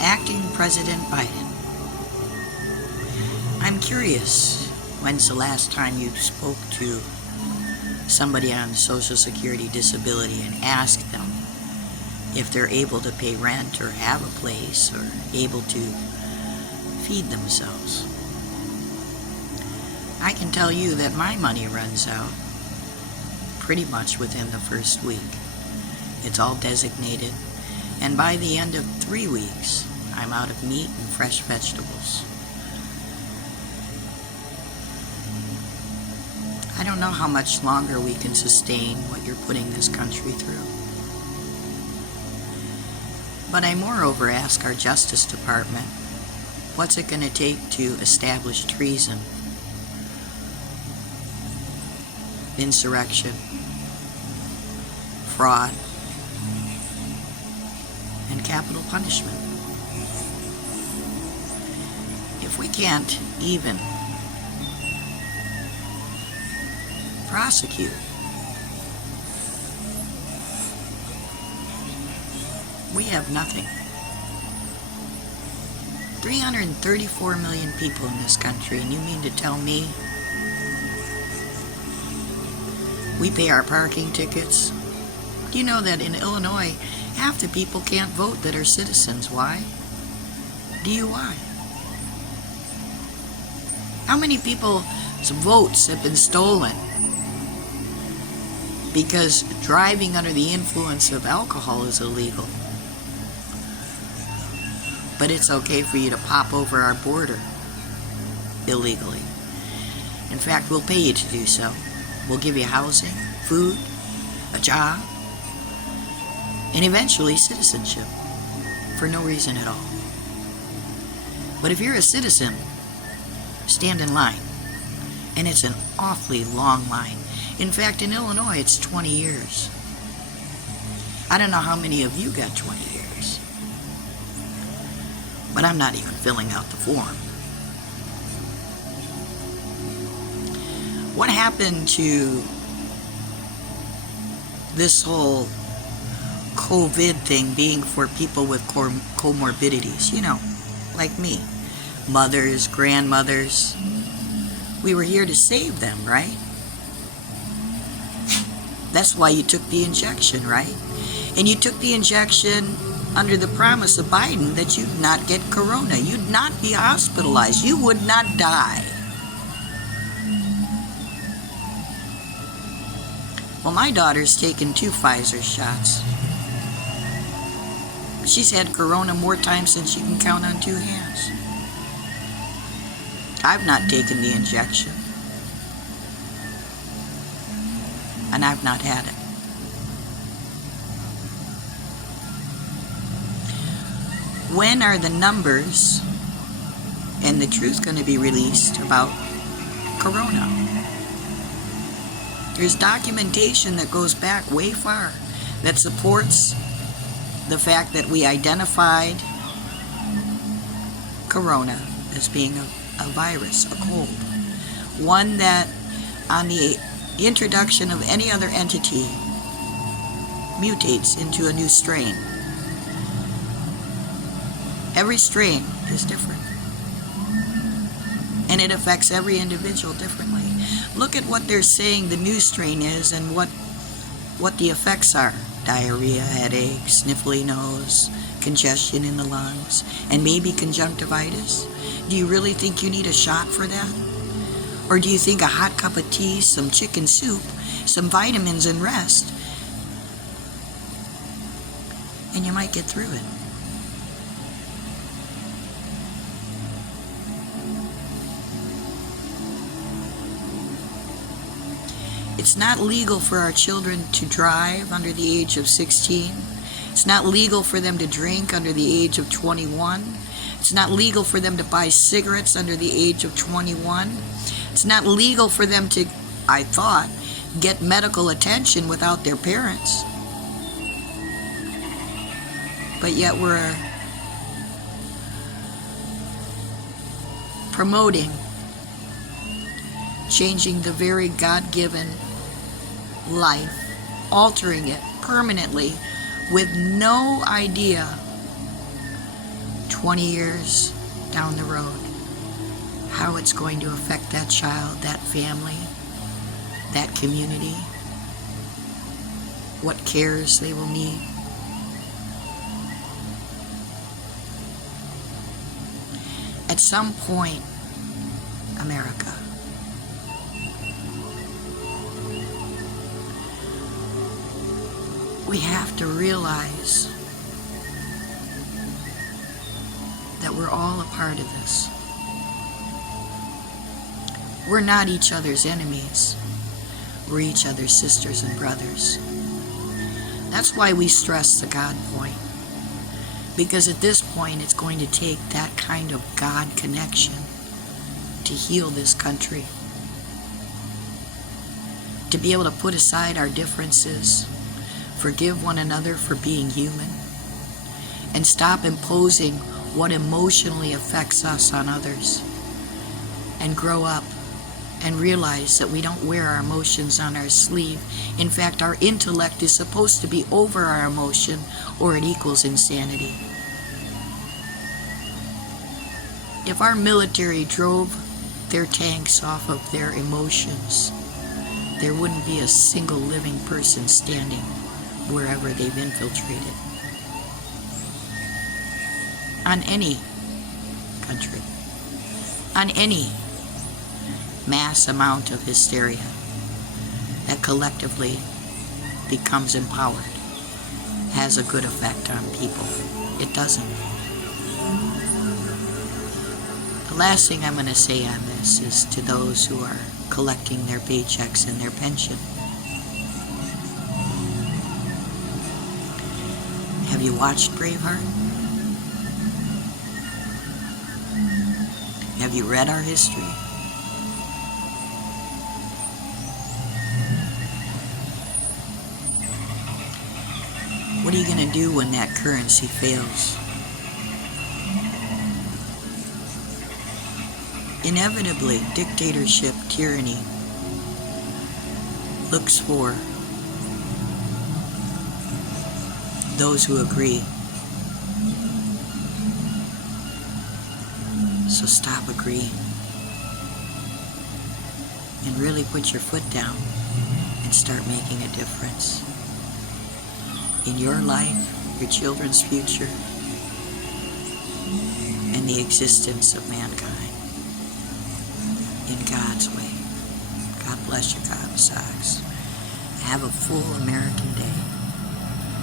Acting President Biden. I'm curious, when's the last time you spoke to somebody on Social Security disability and asked them if they're able to pay rent or have a place or able to feed themselves? I can tell you that my money runs out pretty much within the first week. It's all designated, and by the end of 3 weeks, I'm out of meat and fresh vegetables. I don't know how much longer we can sustain what you're putting this country through. But I moreover ask our Justice Department, what's it going to take to establish treason, insurrection, fraud, and capital punishment? If we can't even prosecute, we have nothing. 334 million people in this country, and you mean to tell me we pay our parking tickets? Do you know that in Illinois, half the people can't vote that are citizens? Why? DUI. How many people's votes have been stolen because driving under the influence of alcohol is illegal? But it's okay for you to pop over our border illegally. In fact, we'll pay you to do so. We'll give you housing, food, a job, and eventually citizenship for no reason at all. But if you're a citizen, stand in line. And it's an awfully long line. In fact, in Illinois, it's 20 years. I don't know how many of you got 20 years. But I'm not even filling out the form. What happened to this whole COVID thing being for people with comorbidities? You know, like me. Mothers, grandmothers. We were here to save them, right? That's why you took the injection, right? And you took the injection under the promise of Biden that you'd not get corona. You'd not be hospitalized. You would not die. Well, my daughter's taken 2 Pfizer shots. She's had corona more times than she can count on 2 hands. I've not taken the injection. And I've not had it. When are the numbers and the truth going to be released about corona? There's documentation that goes back way far that supports the fact that we identified corona as being a virus, a cold. One that on the introduction of any other entity mutates into a new strain. Every strain is different. And it affects every individual differently. Look at what they're saying the new strain is and what the effects are. Diarrhea, headache, sniffly nose, congestion in the lungs, and maybe conjunctivitis. Do you really think you need a shot for that? Or do you think a hot cup of tea, some chicken soup, some vitamins and rest, and you might get through it? It's not legal for our children to drive under the age of 16. It's not legal for them to drink under the age of 21. It's not legal for them to buy cigarettes under the age of 21. It's not legal for them to, I thought, get medical attention without their parents. But yet we're promoting changing the very God-given life, altering it permanently with no idea 20 years down the road, how it's going to affect that child, that family, that community, what cares they will need. At some point, America, we have to realize that we're all a part of this. We're not each other's enemies. We're each other's sisters and brothers. That's why we stress the God point. Because at this point, it's going to take that kind of God connection to heal this country. To be able to put aside our differences, forgive one another for being human, and stop imposing what emotionally affects us on others, and grow up and realize that we don't wear our emotions on our sleeve. In fact, our intellect is supposed to be over our emotion, or it equals insanity. If our military drove their tanks off of their emotions, there wouldn't be a single living person standing wherever they've infiltrated. On any country, on any mass amount of hysteria that collectively becomes empowered, has a good effect on people. It doesn't. The last thing I'm going to say on this is to those who are collecting their paychecks and their pension. Have you watched Braveheart? Have you read our history? What are you going to do when that currency fails? Inevitably, dictatorship, tyranny, looks for those who agree. So stop agreeing and really put your foot down and start making a difference in your life, your children's future, and the existence of mankind in God's way. God bless you, God, Sox. Have a full American day.